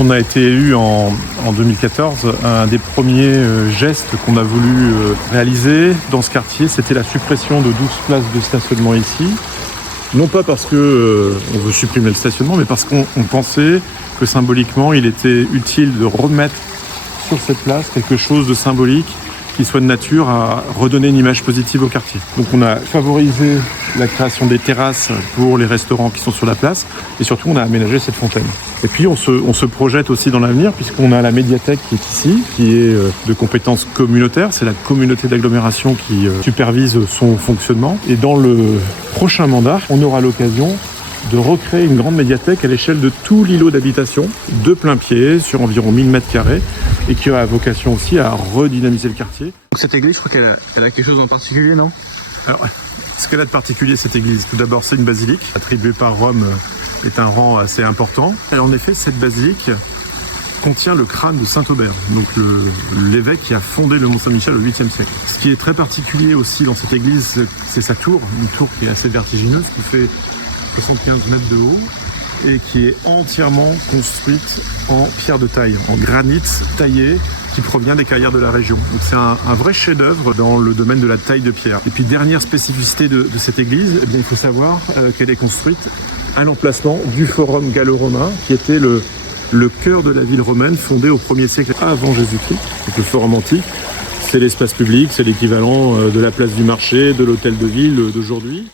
Quand on a été élu en 2014, un des premiers gestes qu'on a voulu réaliser dans ce quartier, c'était la suppression de 12 places de stationnement ici. Non pas parce qu'on veut supprimer le stationnement, mais parce qu'on pensait que symboliquement, il était utile de remettre sur cette place quelque chose de symbolique qui soit de nature à redonner une image positive au quartier. Donc on a favorisé la création des terrasses pour les restaurants qui sont sur la place et surtout on a aménagé cette fontaine. Et puis on se projette aussi dans l'avenir puisqu'on a la médiathèque qui est ici, qui est de compétences communautaires. C'est la communauté d'agglomération qui supervise son fonctionnement. Et dans le prochain mandat, on aura l'occasion de recréer une grande médiathèque à l'échelle de tout l'îlot d'habitation, de plein pied, sur environ 1000 m² et qui a vocation aussi à redynamiser le quartier. Donc cette église, je crois qu'elle a quelque chose en particulier, non? Alors, ce qu'elle a de particulier, cette église, tout d'abord, c'est une basilique, attribuée par Rome, est un rang assez important. Et en effet, cette basilique contient le crâne de Saint-Aubert, donc l'évêque qui a fondé le Mont-Saint-Michel au 8e siècle. Ce qui est très particulier aussi dans cette église, c'est sa tour, une tour qui est assez vertigineuse, qui fait 75 mètres de haut et qui est entièrement construite en pierre de taille, en granit taillé qui provient des carrières de la région. Donc c'est un vrai chef-d'œuvre dans le domaine de la taille de pierre. Et puis dernière spécificité de cette église, eh bien, il faut savoir qu'elle est construite à l'emplacement du forum gallo-romain qui était le cœur de la ville romaine fondée au 1er siècle avant Jésus-Christ. Donc le forum antique, c'est l'espace public, c'est l'équivalent de la place du marché, de l'hôtel de ville d'aujourd'hui.